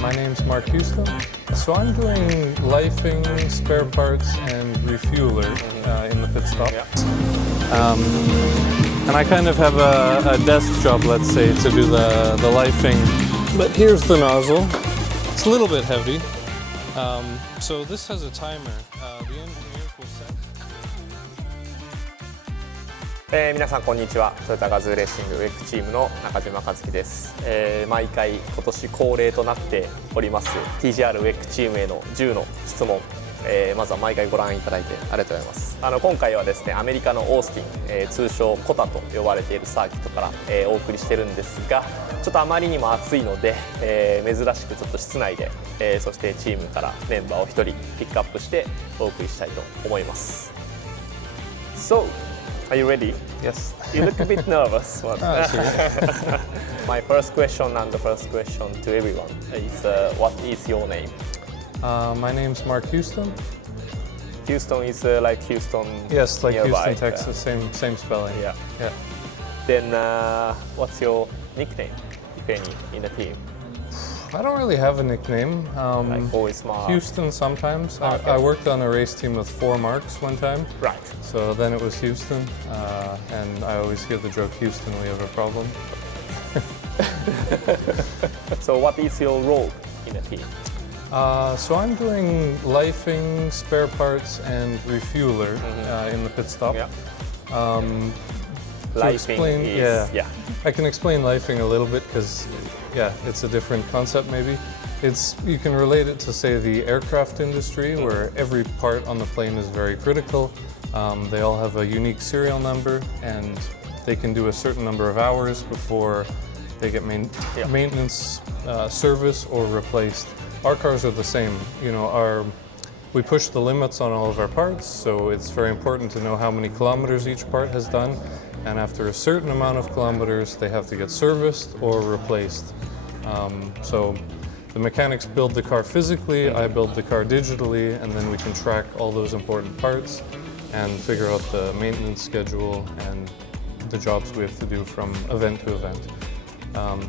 My name's Mark Houston. So I'm doing lifing, spare parts, and refueler in the pit stop. And I kind of have a desk job, let's say, to do the lifing. But here's the nozzle. It's a little bit heavy. So this has a timer. The engineers will set. 皆さんこんにちは。トヨタGAZOOレーシングウェックチームの中島和樹です。毎回今年恒例となっております TGR WEC チームへの10の質問、まずは毎回ご覧いただいてありがとうございます。今回はですね、アメリカのオースティン、通称コタと呼ばれているサーキットから、お送りしてるんですが、ちょっとあまりにも暑いので、珍しくちょっと室内で、そしてチームからメンバーを1人ピックアップしてお送りしたいと思います。So,Are you ready? Yes. You look a bit nervous. My first question and the first question to everyone is, what is your name? My name's Mark Houston. Houston is like Houston. Yes, like nearby. Houston, Texas. Same spelling. Yeah. Yeah. Then, what's your nickname, if any, in the team? I don't really have a nickname. Like always Mark. Houston sometimes. Okay. I worked on a race team with 4 Marks one time. Right. So then it was Houston, and I always hear the joke, Houston, we have a problem. So what is your role in the team? So I'm doing lifing, spare parts, and refueler in the pit stop. Yeah. To explain, yeah. I can explain lifing a little bit because, it's a different concept maybe. You can relate it to, say, the aircraft industry, where every part on the plane is very critical. They all have a unique serial number, and they can do a certain number of hours before they get maintenance, service, or replaced. Our cars are the same. You know, we push the limits on all of our parts, so it's very important to know how many kilometers each part has done. And after a certain amount of kilometers, they have to get serviced or replaced. So the mechanics build the car physically, I build the car digitally, and then we can track all those important parts and figure out the maintenance schedule and the jobs we have to do from event to event.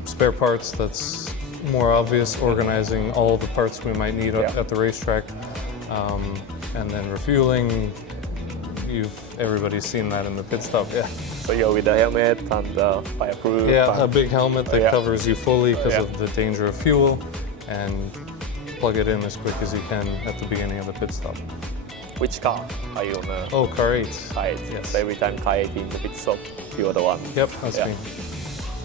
Spare parts, that's more obvious, organizing all the parts we might need at the racetrack. And then refueling, everybody's seen that in the pit stop, So you're with a helmet and fireproof. Yeah, a big helmet that covers you fully because of the danger of fuel, and plug it in as quick as you can at the beginning of the pit stop. Which car are you on? Oh, car 8. Car 8. Yes. So every time car 8 in the pit stop, you are the one. Yep, that's me.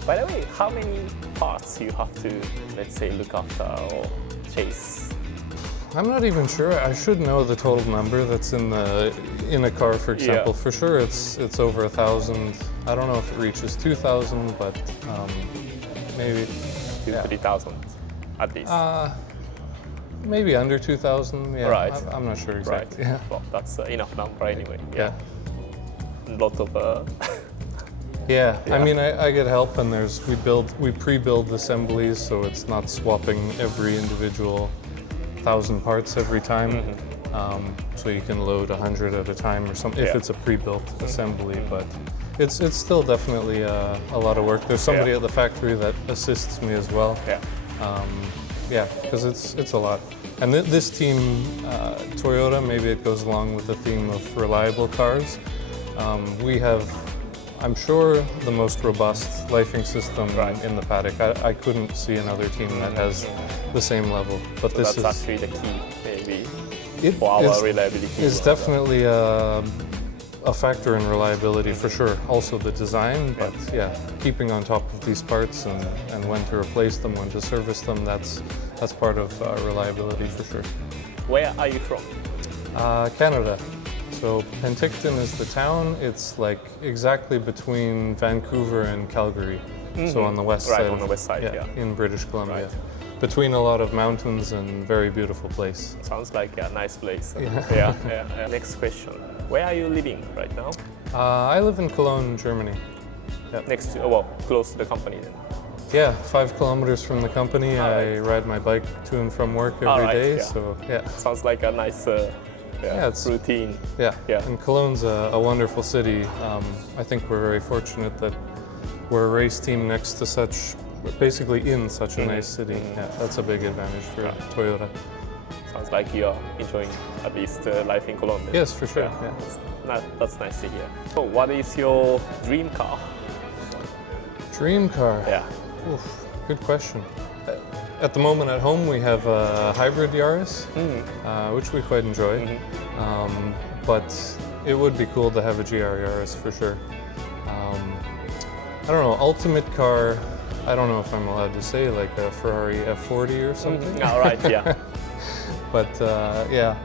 By the way, how many parts you have to, let's say, look after or chase? I'm not even sure. I should know the total number that's in a car, for example. For sure, it's over 1,000. I don't know if it reaches 2,000, but maybe 3,000 at least. Maybe under 2,000. Yeah, right. I'm not sure exactly. Right. Yeah. Well, that's enough number anyway. Yeah. A lot of. Yeah, I mean, I get help, and we pre-build assemblies, so it's not swapping every individual 1,000 parts every time. So you can load 100 at a time or something if it's a pre-built assembly. But it's still definitely a lot of work. There's somebody at the factory that assists me as well. Because it's a lot. And this team, Toyota, maybe it goes along with the theme of reliable cars. We have, I'm sure, the most robust lifing system in the paddock. I couldn't see another team that has the same level. But so this that's actually the key, maybe, for our reliability. It's definitely a factor in reliability for sure. Also the design, but keeping on top of these parts and when to replace them, when to service them, that's part of reliability for sure. Where are you from? Canada. So Penticton is the town. It's like exactly between Vancouver and Calgary. So on the west side. Right, on the west side, in British Columbia. Between a lot of mountains and very beautiful place. Sounds like a nice place. Yeah. Next question. Where are you living right now? I live in Cologne, Germany. Next to, close to the company then? Yeah, 5 kilometers from the company. I ride my bike to and from work every day. So sounds like a nice it's routine. And Cologne's a wonderful city. I think we're very fortunate that we're a race team next to such basically in such a nice city. Yeah, that's a big advantage for Toyota. Sounds like you are enjoying at least life in Colombia. Yes, for sure. Yeah, Yeah. that's nice to hear. So, what is your dream car? Dream car? Yeah. Oof, good question. At the moment at home we have a hybrid Yaris, which we quite enjoy. But it would be cool to have a GR Yaris for sure. I don't know, ultimate car, I don't know if I'm allowed to say, like a Ferrari F40 or something. All right, yeah. But yeah,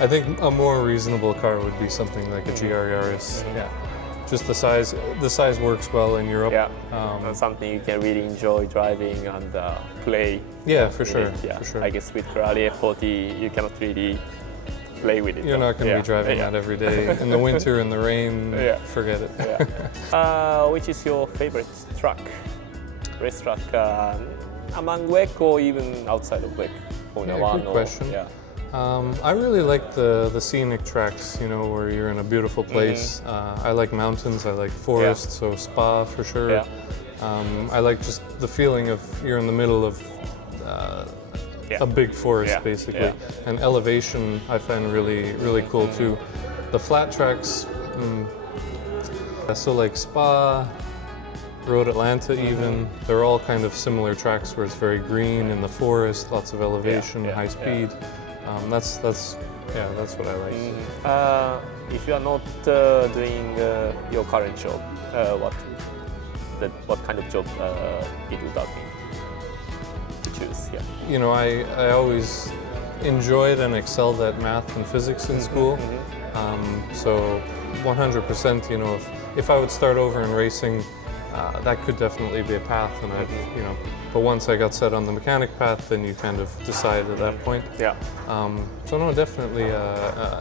I think a more reasonable car would be something like a GR Yaris. Yeah, just the size works well in Europe. Yeah, something you can really enjoy driving and play. Yeah, for sure. Yeah, for sure. I guess with Ferrari F40 you cannot really play with it. You're not going to be driving that every day in the winter, in the rain. Forget it. Which is your favorite truck, race truck, among WEC or even outside of WEC? Good question. I really like the scenic tracks, you know, where you're in a beautiful place. I like mountains, I like forests, so Spa for sure. I like just the feeling of you're in the middle of a big forest, basically. And elevation I find really cool too. The flat tracks, so like Spa, Road Atlanta even, they're all kind of similar tracks where it's very green in the forest, lots of elevation, high speed. That's what I like. If you are not doing your current job, what kind of job it would have been to choose? Yeah. You know, I always enjoyed and excelled at math and physics in school. So 100%, you know, if I would start over in racing, that could definitely be a path, and I've, you know, but once I got set on the mechanic path, then you kind of decide at that point. So no, definitely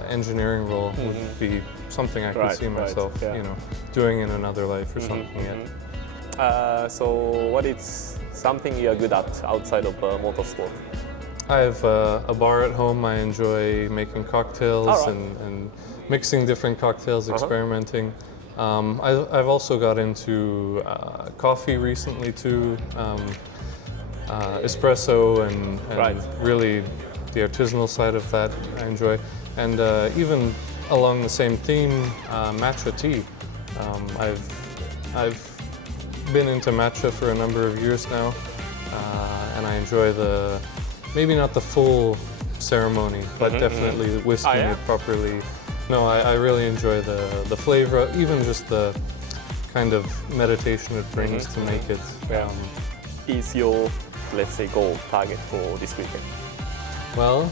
engineering role would be something I could see myself, you know, doing in another life or something. So what is something you are good at outside of motorsport? I have a bar at home. I enjoy making cocktails and mixing different cocktails, experimenting. I've also got into coffee recently too, espresso and really the artisanal side of that I enjoy. And even along the same theme, matcha tea. I've been into matcha for a number of years now, and I enjoy maybe not the full ceremony, but definitely whisking it properly. No, I really enjoy the flavor, even just the kind of meditation it brings to make it. Is your, let's say, goal target for this weekend? Well,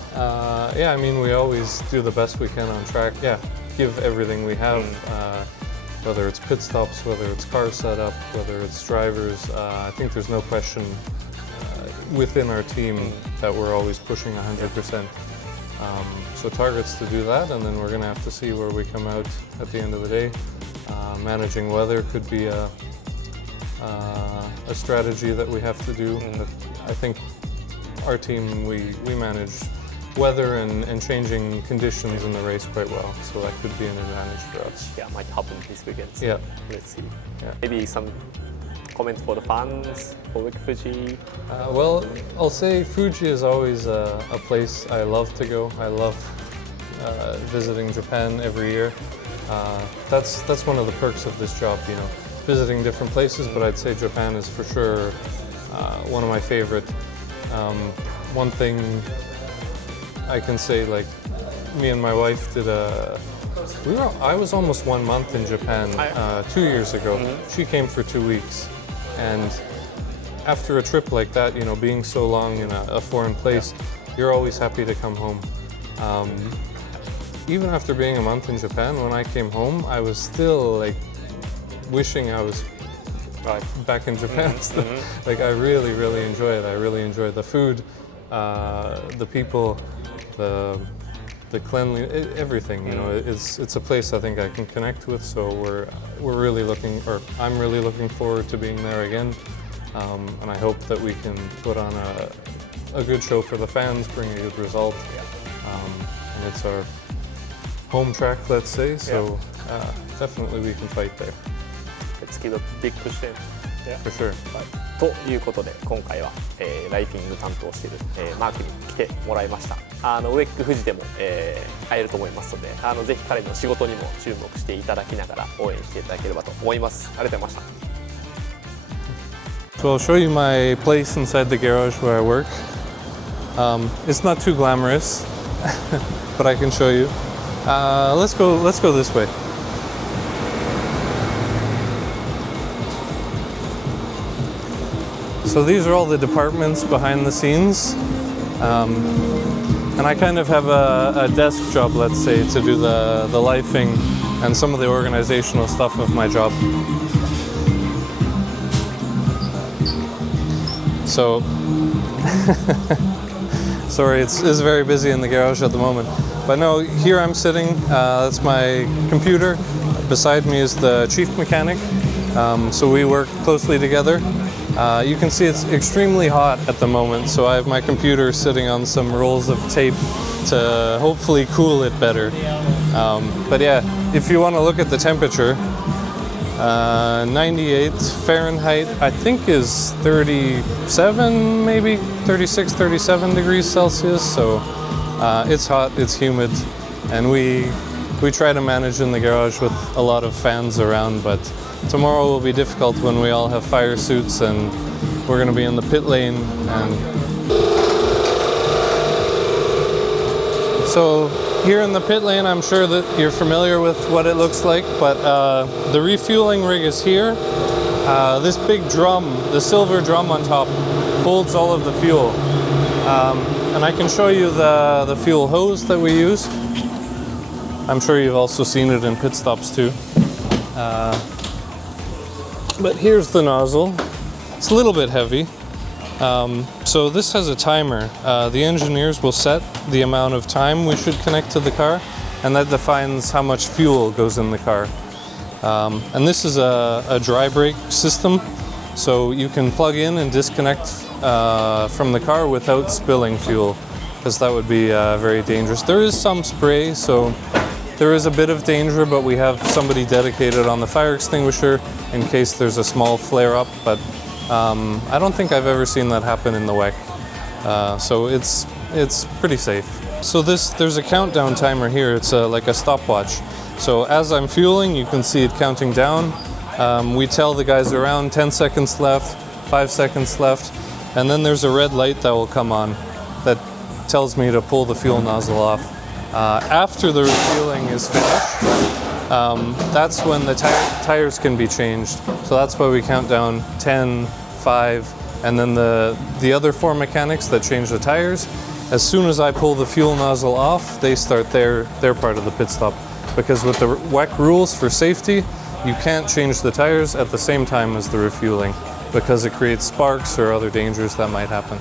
yeah, I mean, we always do the best we can on track. Yeah, give everything we have, whether it's pit stops, whether it's car setup, whether it's drivers. I think there's no question within our team that we're always pushing 100%. So targets to do that, and then we're going to have to see where we come out at the end of the day. Managing weather could be a strategy that we have to do. But I think our team, we manage weather and changing conditions in the race quite well, so that could be an advantage for us. Yeah, might happen this weekend. So yeah. Let's see. Yeah. Maybe some comments for the fans, for WEC Fuji? Well, I'll say Fuji is always a place I love to go. I love visiting Japan every year. That's one of the perks of this job, you know, visiting different places, but I'd say Japan is for sure one of my favorite. One thing I can say, like, me and my wife did I was almost 1 month in Japan 2 years ago. She came for 2 weeks. And after a trip like that, you know, being so long in a foreign place, you're always happy to come home. Even after being a month in Japan, when I came home, I was still like wishing I was back in Japan. Like, I really enjoy it. I really enjoy the food, the people, the cleanliness, everything. You know, it's a place I think I can connect with. So we're really I'm really looking forward to being there again, and I hope that we can put on a good show for the fans, bring a good result. And it's our home track, let's say. So definitely we can fight there. Let's give a big push in. For sure. ということで今回は、ライフィング担当している、マークに来てもらいました。ウェック富士でも、会えると思いますので、ぜひ彼の仕事にも注目していただきながら応援していただければと思います。ありがとうございました。So I'll show you my place inside the garage where I work. It's not too glamorous, but I can show you. Let's go this way. So these are all the departments behind the scenes. And I kind of have a desk job, let's say, to do the lifing and some of the organizational stuff of my job. So, sorry, it's very busy in the garage at the moment. But no, here I'm sitting, that's my computer. Beside me is the chief mechanic, so we work closely together. You can see it's extremely hot at the moment, so I have my computer sitting on some rolls of tape to hopefully cool it better. But yeah, if you want to look at the temperature, 98 Fahrenheit, I think is 37, maybe 36, 37 degrees Celsius. So it's hot, it's humid, and we try to manage in the garage with a lot of fans around, but tomorrow will be difficult when we all have fire suits and we're going to be in the pit lane. And so here in the pit lane, I'm sure that you're familiar with what it looks like, but the refueling rig is here. This big drum, the silver drum on top, holds all of the fuel. And I can show you the fuel hose that we use. I'm sure you've also seen it in pit stops too. But here's the nozzle. It's a little bit heavy. So this has a timer. The engineers will set the amount of time we should connect to the car, and that defines how much fuel goes in the car. And this is a dry brake system, so you can plug in and disconnect from the car without spilling fuel, because that would be very dangerous. There is some spray, so there is a bit of danger, but we have somebody dedicated on the fire extinguisher in case there's a small flare-up, but I don't think I've ever seen that happen in the WEC, so it's pretty safe. So there's a countdown timer here. It's like a stopwatch. So as I'm fueling, you can see it counting down. We tell the guys around 10 seconds left, 5 seconds left, and then there's a red light that will come on that tells me to pull the fuel nozzle off. After the refueling is finished, that's when the tires can be changed. So that's why we count down 10, 5, and then the other 4 mechanics that change the tires. As soon as I pull the fuel nozzle off, they start their part of the pit stop. Because with the WEC rules for safety, you can't change the tires at the same time as the refueling, because it creates sparks or other dangers that might happen.